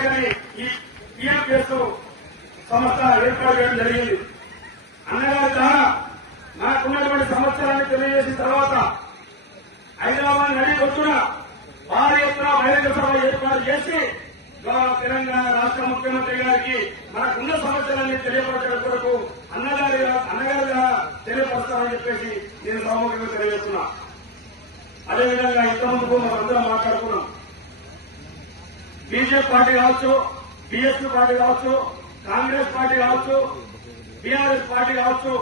లేఖని ఈ పిఎంకేఎస్ సంస్థ ఏర్పాటు చేయడం జరిగింది. అన్నగారి ద్వారా మనకున్నటువంటి సమస్యలన్నీ తెలియజేసిన తర్వాత హైదరాబాద్ నడి ఒడ్డున భారీ ఎత్తున బహిరంగ సభ ఏర్పాటు చేసి తెలంగాణ రాష్ట్ర ముఖ్యమంత్రి గారికి మనకున్న సమస్యలన్నీ తెలియపరచడం కొరకు అన్నగారి ద్వారా తెలియపరుస్తామని చెప్పేసి నేను సామూహికంగా తెలియజేస్తున్నా. అదేవిధంగా ఇంతకుముందు మనందరం మాట్లాడుకున్నాం. బీజేపీ పార్టీ కావచ్చు, బీఎస్పీ పార్టీ కావచ్చు, కాంగ్రెస్ పార్టీ కావచ్చు, టీఆర్ఎస్ పార్టీ కావచ్చు,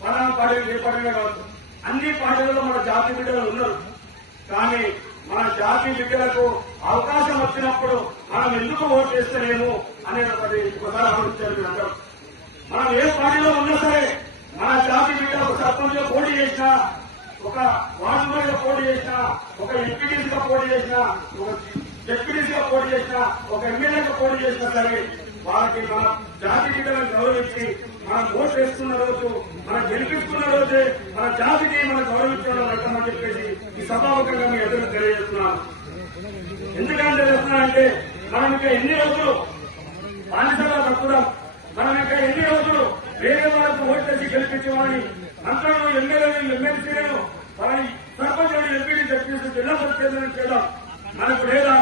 ప్రధాన పార్టీ ఏ పార్టీగా కావచ్చు, అన్ని పార్టీలలో మన జాతి బిడ్డలు ఉన్నారు. కానీ మన జాతి బిడ్డలకు అవకాశం వచ్చినప్పుడు మనం ఎందుకు ఓటు చేస్తలేము అనేది ఒకసారి ఆలోచించారు. అందరూ మనం ఏ పార్టీలో ఉన్నా సరే మన జాతి బిడ్డ ఒక సర్పంచ్ పోటీ చేసినా, ఒక వార్డు మెంబర్గా పోటీ చేసినా, ఒక ఎంపీటీసీగా పోటీ చేసినా, ఒక డిప్యూటీసీగా పోటీ చేసినా, ఒక ఎమ్మెల్యేగా పోటీ చేసినా సరే వాళ్ళకి మన జాతి బిడ్డలను గౌరవించి మనం ఓటు వేస్తున్న రోజు, మనం గెలిపిస్తున్న రోజే మన జాతికి మనం గౌరవించడం రకమని చెప్పేసి ఈ సభాముఖంగా మీ ఎదురు తెలియజేస్తున్నాను. ఎందుకంటే తెలియజేస్తున్నానంటే మనం ఇంకా ఎన్ని రోజులు బానిసగా బతుకుదాం, మనం ఇంకా ఎన్ని రోజులు వేరే వాళ్ళకు ఓటు వేసి గెలిపించేవాళ్ళని మంత్రులను, ఎమ్మెల్యేలు, ఎమ్మెల్సీలను, వాళ్ళని సర్పంచులను, ఎంపీని చెప్పేసి జిల్లా పరిషత్లను చేద్దాం. మనకు లేదా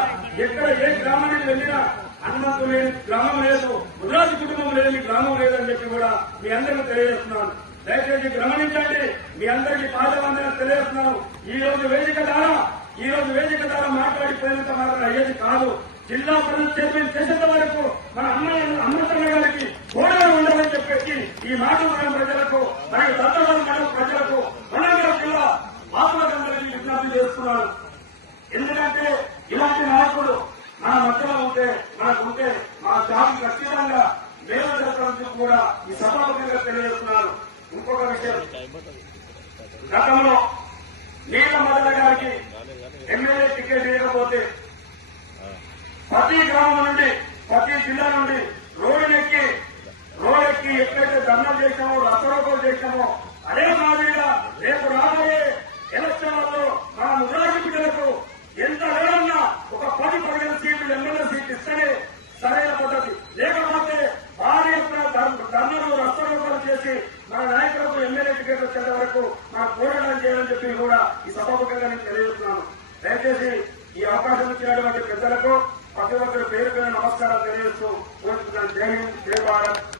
ఎక్కడ ఏ గ్రామానికి వెళ్ళినా హనుమంతు లేని గ్రామం లేదు, ముదిరాజు కుటుంబం లేని గ్రామం లేదని చెప్పి కూడా మీ అందరికీ తెలియజేస్తున్నాను. దయచేసి గమనించండి. మీ అందరికీ పాదవందనం తెలియజేస్తున్నాను. ఈ రోజు వేదిక ద్వారా మాట్లాడిపోయినంత మాత్రం అయ్యేది కాదు. జిల్లా పరిషత్ చైర్మన్ చేసేంత వరకు మన అమృతన్న గారికి గోడలు ఉండాలని చెప్పేసి ఈ మాటల ప్రజలకు, మరియు దత్తవరం మండల ప్రజలకు వరంగల్ జిల్లా వాసులందరికీ విజ్ఞప్తి చేస్తున్నాను. ఎందుకంటే ఇలాంటి నాయకుడు మన మధ్యలో మనకుంటే మా జాతి ఖచ్చితంగా మేలు జరపడానికి కూడా ఈ సభాముఖంగా తెలియజేస్తున్నారు. ఇంకొక విషయం, గతంలో నీల మదన గారికి ఎమ్మెల్యే టికెట్ ఇవ్వకపోతే ప్రతి గ్రామం నుండి, ప్రతి జిల్లా నుండి రోడ్డెక్కి ఎక్కడైతే ధర్నాలు చేసినామో, రచ్చరోకోలు చేసినామో అదే మాదిరిగా రేపు రాబోయే ఎలక్షన్లలో మన ముదిరాజు బిడ్డలకు ఎంత లేదన్నా ఒక 10-15 సీట్లు ఎమ్మెల్యే సీట్లు ఇస్తేనే సరైన పద్ధతి. లేకపోతే భారీ ఎత్తున ధర్నాలు, రచ్చరోకోలు చేసి మన నాయకులకు ఎమ్మెల్యే టికెట్ వచ్చేంత వరకు మనం పోరాటం చేయాలని చెప్పి కూడా ఈ సభాముఖంగా నేను తెలియజేస్తున్నాను. దయచేసి ఈ అవకాశం ఇచ్చినటువంటి పెద్దలకు ప్రతి ఒక్కరి పేరు నమస్కారాలు తెలియజేస్తూ కోరుతున్నాను. జై హింద్, జై భారత్.